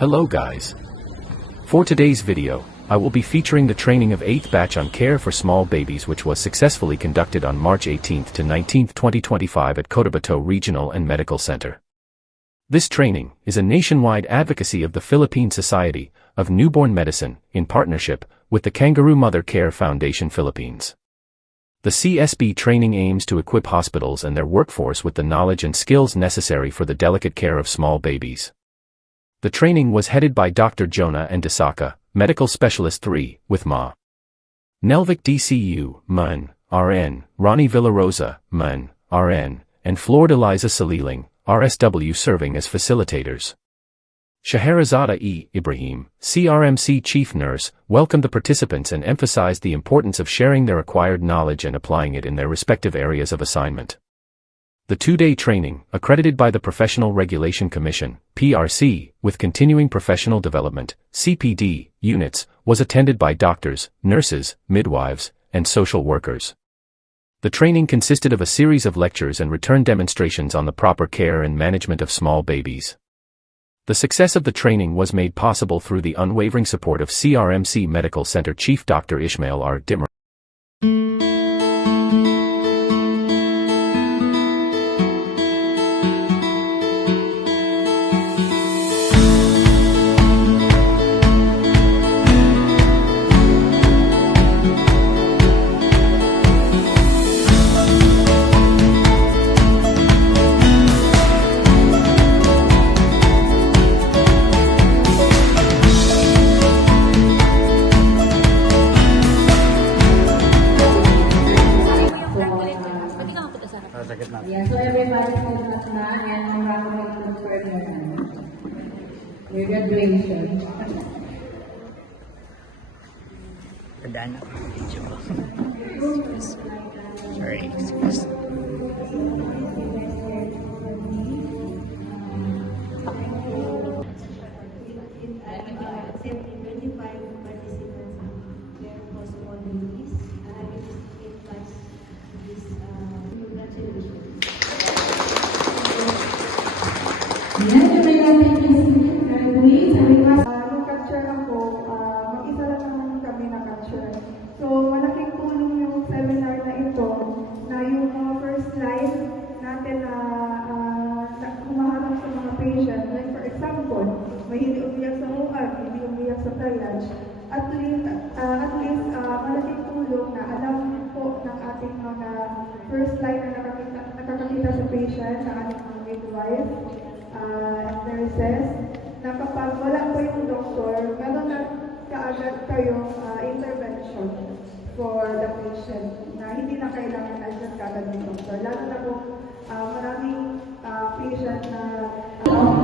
Hello guys. For today's video, I will be featuring the training of 8th batch on care for small babies, which was successfully conducted on March 18th to 19th, 2025 at Cotabato Regional and Medical Center. This training is a nationwide advocacy of the Philippine Society of Newborn Medicine in partnership with the Kangaroo Mother Care Foundation Philippines. The CSB training aims to equip hospitals and their workforce with the knowledge and skills necessary for the delicate care of small babies. The training was headed by Dr. Jonah and Desaka, Medical Specialist 3, with Ma. Nelvic DCU, MUN, RN, Ronnie Villarosa, MUN, RN, and Flord Eliza Saliling, RSW serving as facilitators. Shaharazada E. Ibrahim, CRMC Chief Nurse, welcomed the participants and emphasized the importance of sharing their acquired knowledge and applying it in their respective areas of assignment. The two-day training, accredited by the Professional Regulation Commission, PRC, with Continuing Professional Development, CPD, units, was attended by doctors, nurses, midwives, and social workers. The training consisted of a series of lectures and return demonstrations on the proper care and management of small babies. The success of the training was made possible through the unwavering support of CRMC Medical Center Chief Dr. Ishmael R. Dimmer. Yeah, so everybody focus na and congratulations for your graduation. Padaan ako ng video ko. Sorry, excuse. Nung capture ako, mag-isa lang naman kami na-capture. So, malaking tulong yung seminar na ito, na yung mga first slide natin na humaharap sa mga patient. Like for example, may hindi umiyak sa OR, hindi umiyak sa triage. At least malaking tulong na alam po ng ating mga first slide na nakakakita sa patient, sa ating mga midwife, nurses, na kapag wala po yung doktor, meron na kaagad kayong intervention for the patient na hindi na kailangan agad kaagad ng doktor. Lalo na po maraming patient na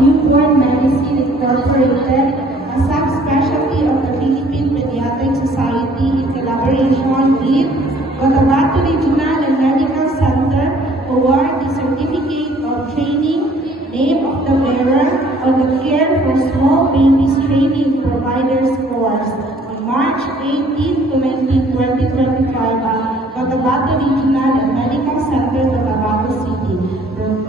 Newborn Medicine Incorporated, a subspecialty of the Philippine Pediatric Society in collaboration with Cotabato Regional and Medical Center, award the Certificate of Training, name of the bearer, on the Care for Small Babies Training Providers course on March 18 to 19, 2025 at Cotabato Regional and Medical Center, Cotabato City.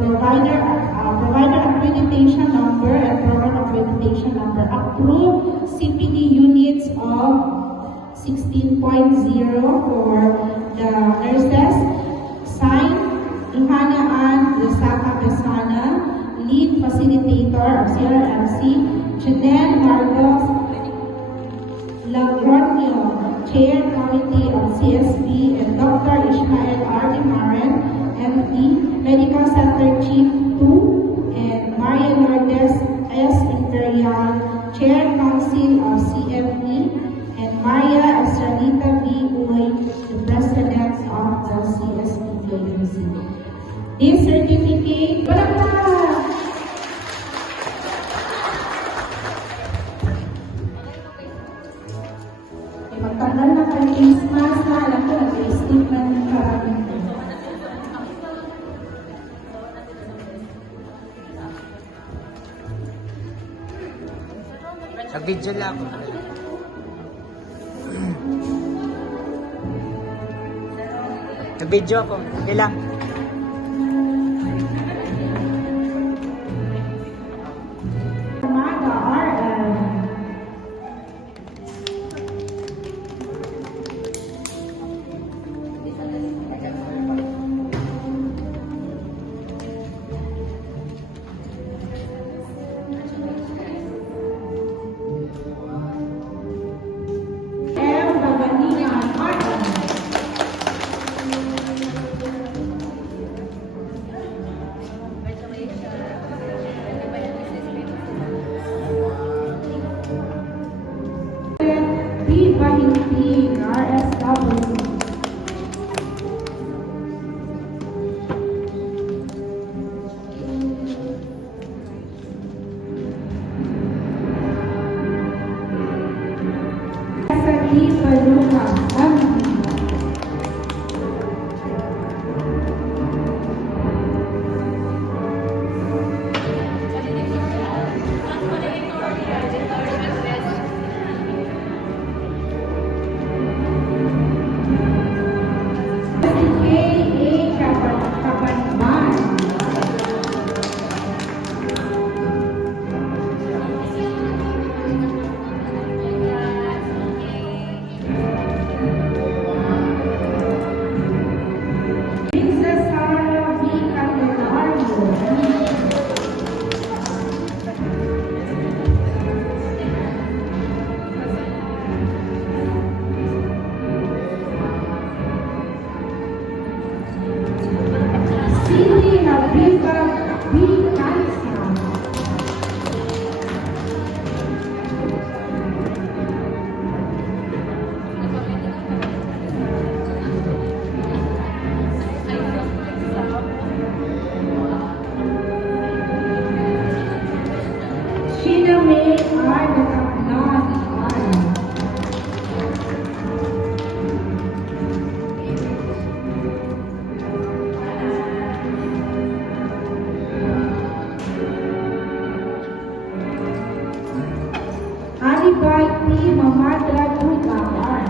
Provider accreditation number and program accreditation number approved CPD units of 16.0 for the nurses. Signed, Ihana Ann Desaka Pesana, Lead Facilitator of CRMC, Janelle Marcos Lagronio, Chair Committee of CSB, and Dr. Ishmael R. Dimaren, MD, Medical Center Chief 2, and Maria Lourdes S. Imperial, Chair Council of CFE, and Maria Estrelita V. Uy, the President of the CSB agency. This certificate, magtanggal na kayo yung mask na alam ko nag-i-stick na ng karami. Nag-video lang ako. Nag-video ako. Sige lang. Umaga, RS. B. Kaisa. Sheena May R. Nakaknan R. Alibay P. Mamadra Duga R.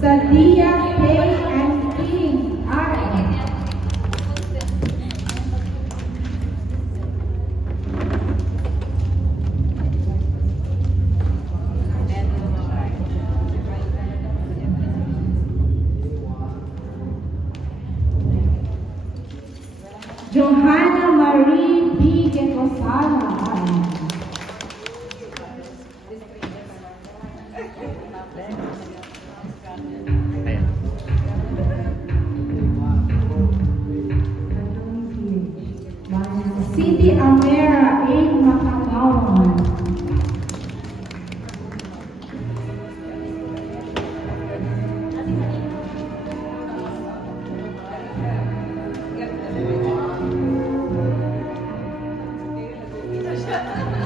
Sadia K. and King R. Johanna Marie B. Gekosala R. Siti Amera A. Makakawan.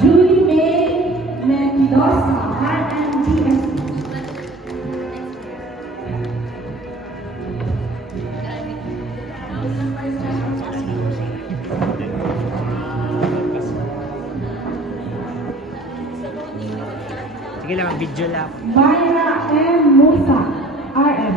Julie May Mendoza RNDS. Sige lang, video lang. Myra M. Musa RM.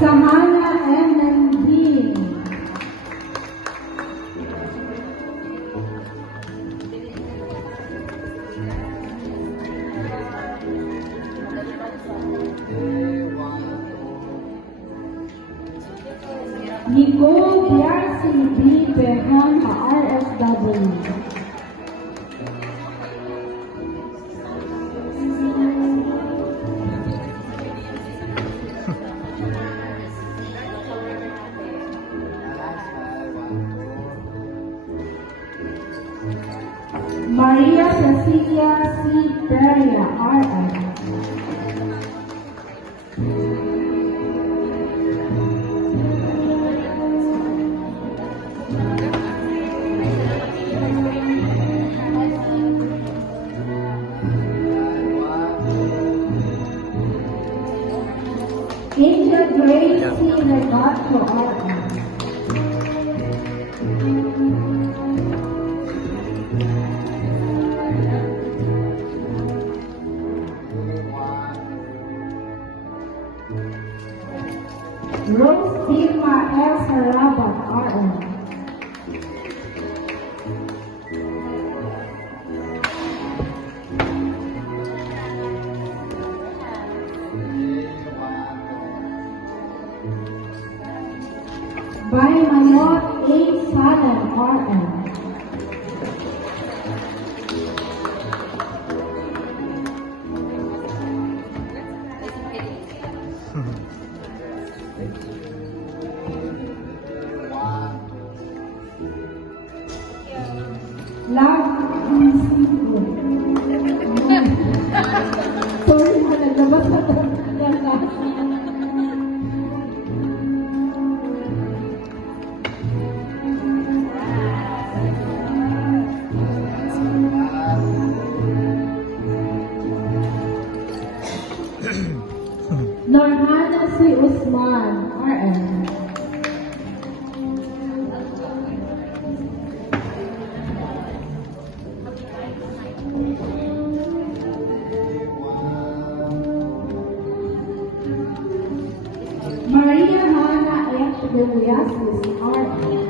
Sahana M. Nandin. Nicole Biarsi B. Behan RSW. Maria Cecilia C. Peria RS. Angel Grace C. Regato RS. Rose Dilma L. Sarabat RN. By Mayot A. Salan RN. Love Francisco. Sorry, naglabas na ito. Norhana C. Usman RM. Maria Hana H. Luyasis RM.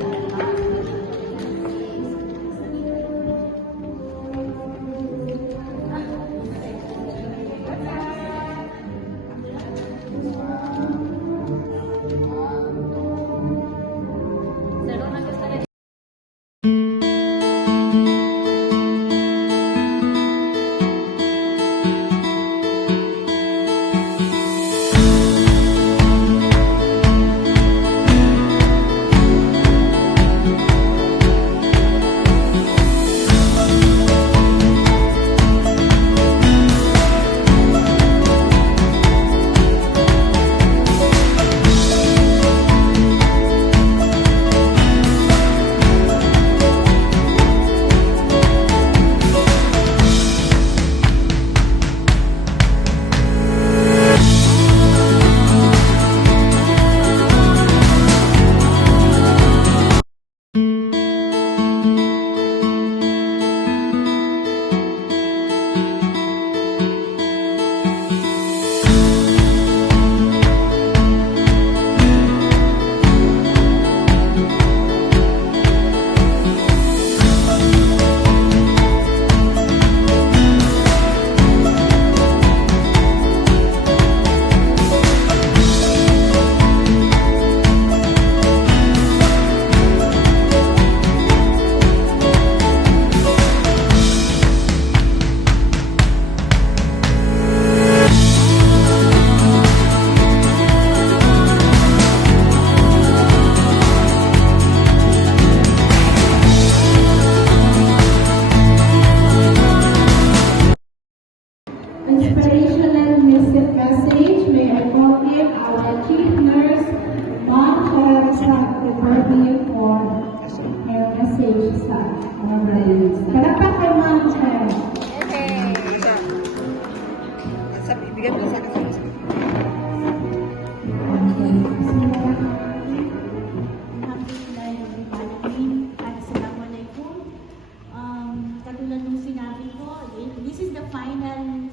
katulad nung sinabi ko, this is the final,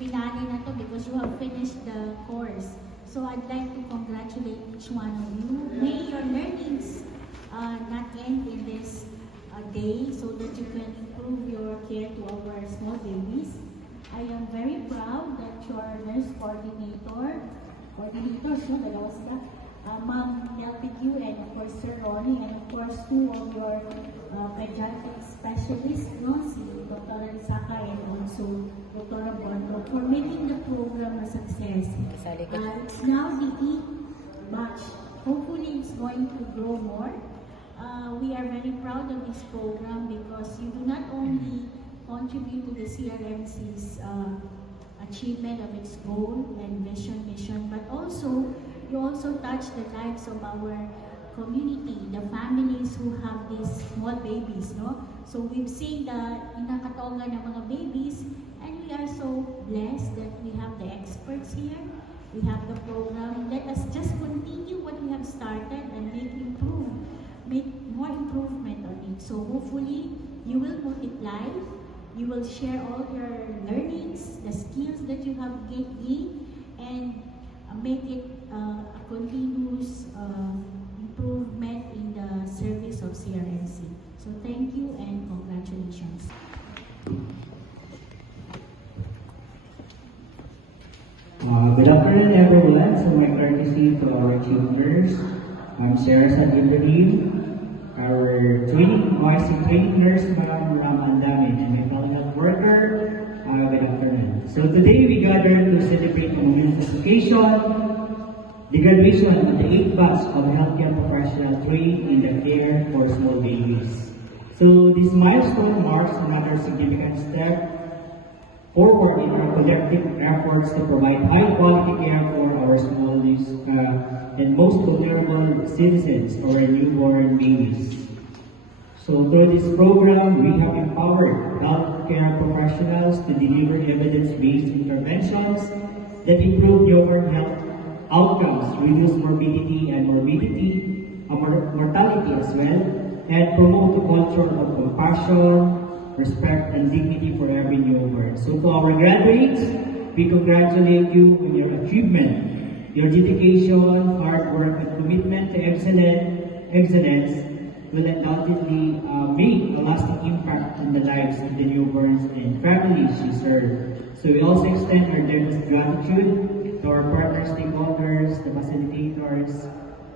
finale na to because you have finished the course. So I'd like to congratulate each one of you. May your learnings not end in this day so that you can improve your care to our small babies. I am very proud that your nurse coordinators, no, dalawa sila, Ma'am Nelpigue and of course Sir Ronnie, and of course two of your pediatric specialists, no, si Dr. Saka and also Dr. Bonto, for making the program a success. It's now the 8th batch. Hopefully it's going to grow more. We are very proud of this program because you do not only contribute to the CRMC's achievement of its goal and mission, but also you also touch the lives of our community, the families who have these small babies, no? So we've seen the inakatoga ng mga babies, and we are so blessed that we have the experts here. We have the program. Let us just continue what we have started and make more improvement on it. So hopefully you will multiply. You will share all your learnings, the skills that you have gained, and make it a continuous improvement in the service of CRMC. So thank you and congratulations. Good afternoon, everyone. So my courtesy to our tutors. I'm Sarah San Ibrahim, our vice training nurse, Ma'am Ramandamin, and my fellow health worker. Good afternoon. So today we gathered to celebrate the occasion, the graduation of the 8th batch of healthcare professional trained in the care for small babies. So this milestone marks another significant step forward in our collective efforts to provide high-quality care for our smallest and most vulnerable citizens, our newborn babies. So through this program, we have empowered healthcare professionals to deliver evidence-based interventions that improve newborn health outcomes, reduce morbidity and mortality as well, and promote a culture of compassion, respect, and dignity for every newborn. So to our graduates, we congratulate you on your achievement. Your dedication, hard work, and commitment to excellence will undoubtedly make a lasting impact on the lives of the newborns and families you serve. So we also extend our deepest gratitude to our partner stakeholders, the facilitators,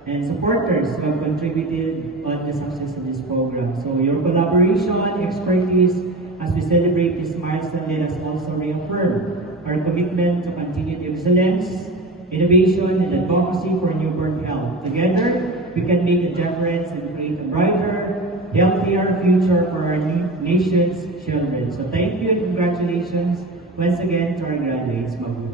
and supporters who have contributed on the success of this program. So your collaboration, expertise, as we celebrate this milestone, let us also reaffirm our commitment to continued excellence, innovation, and advocacy for newborn health. Together, we can make a difference and create a brighter, healthier future for our nation's children. So thank you and congratulations once again to our graduates. Mabuhay.